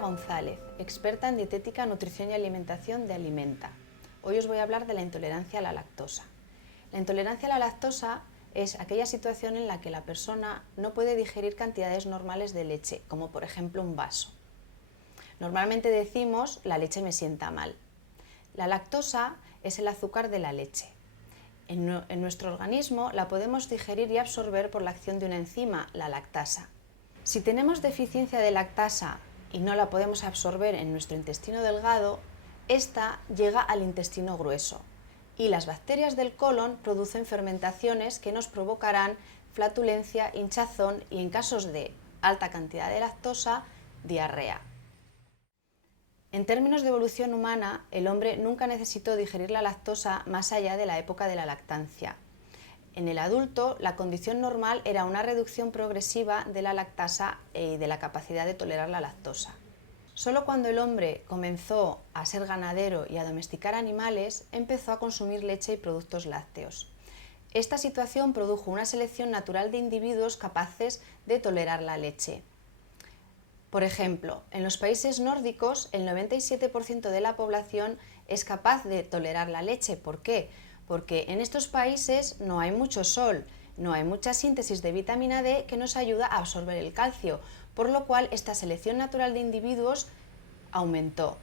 González, experta en dietética, nutrición y alimentación de Alimenta. Hoy os voy a hablar de la intolerancia a la lactosa. La intolerancia a la lactosa es aquella situación en la que la persona no puede digerir cantidades normales de leche, como por ejemplo un vaso. Normalmente decimos la leche me sienta mal. La lactosa es el azúcar de la leche. En nuestro organismo la podemos digerir y absorber por la acción de una enzima, la lactasa. Si tenemos deficiencia de lactasa y no la podemos absorber en nuestro intestino delgado, esta llega al intestino grueso y las bacterias del colon producen fermentaciones que nos provocarán flatulencia, hinchazón y, en casos de alta cantidad de lactosa, diarrea. En términos de evolución humana, el hombre nunca necesitó digerir la lactosa más allá de la época de la lactancia. En el adulto, la condición normal era una reducción progresiva de la lactasa y de la capacidad de tolerar la lactosa. Solo cuando el hombre comenzó a ser ganadero y a domesticar animales, empezó a consumir leche y productos lácteos. Esta situación produjo una selección natural de individuos capaces de tolerar la leche. Por ejemplo, en los países nórdicos, el 97% de la población es capaz de tolerar la leche. ¿Por qué? Porque en estos países no hay mucho sol, no hay mucha síntesis de vitamina D que nos ayuda a absorber el calcio, por lo cual esta selección natural de individuos aumentó.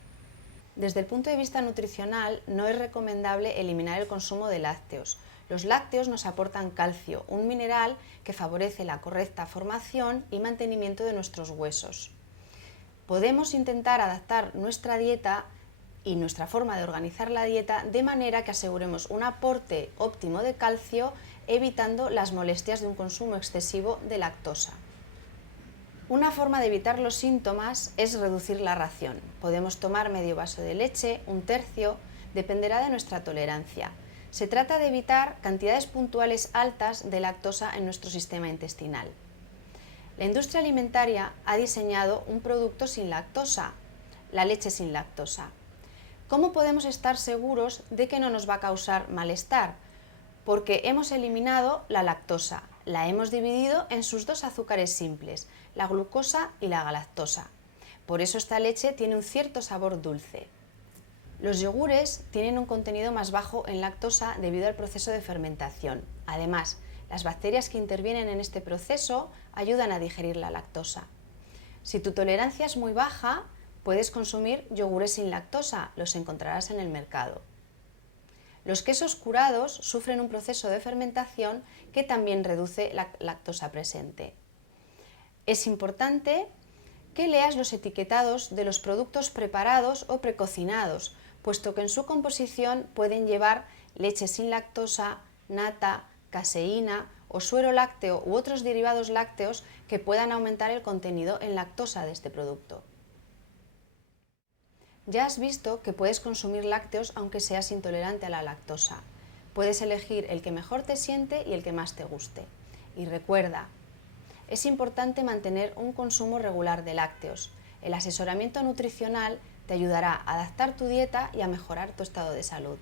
Desde el punto de vista nutricional, no es recomendable eliminar el consumo de lácteos. Los lácteos nos aportan calcio, un mineral que favorece la correcta formación y mantenimiento de nuestros huesos. Podemos intentar adaptar nuestra dieta y nuestra forma de organizar la dieta de manera que aseguremos un aporte óptimo de calcio, evitando las molestias de un consumo excesivo de lactosa. Una forma de evitar los síntomas es reducir la ración. Podemos tomar medio vaso de leche, un tercio, dependerá de nuestra tolerancia. Se trata de evitar cantidades puntuales altas de lactosa en nuestro sistema intestinal. La industria alimentaria ha diseñado un producto sin lactosa, la leche sin lactosa. ¿Cómo podemos estar seguros de que no nos va a causar malestar? Porque hemos eliminado la lactosa, la hemos dividido en sus dos azúcares simples, la glucosa y la galactosa. Por eso esta leche tiene un cierto sabor dulce. Los yogures tienen un contenido más bajo en lactosa debido al proceso de fermentación. Además, las bacterias que intervienen en este proceso ayudan a digerir la lactosa. Si tu tolerancia es muy baja, puedes consumir yogures sin lactosa, los encontrarás en el mercado. Los quesos curados sufren un proceso de fermentación que también reduce la lactosa presente. Es importante que leas los etiquetados de los productos preparados o precocinados, puesto que en su composición pueden llevar leche sin lactosa, nata, caseína o suero lácteo u otros derivados lácteos que puedan aumentar el contenido en lactosa de este producto. Ya has visto que puedes consumir lácteos aunque seas intolerante a la lactosa. Puedes elegir el que mejor te siente y el que más te guste. Y recuerda, es importante mantener un consumo regular de lácteos. El asesoramiento nutricional te ayudará a adaptar tu dieta y a mejorar tu estado de salud.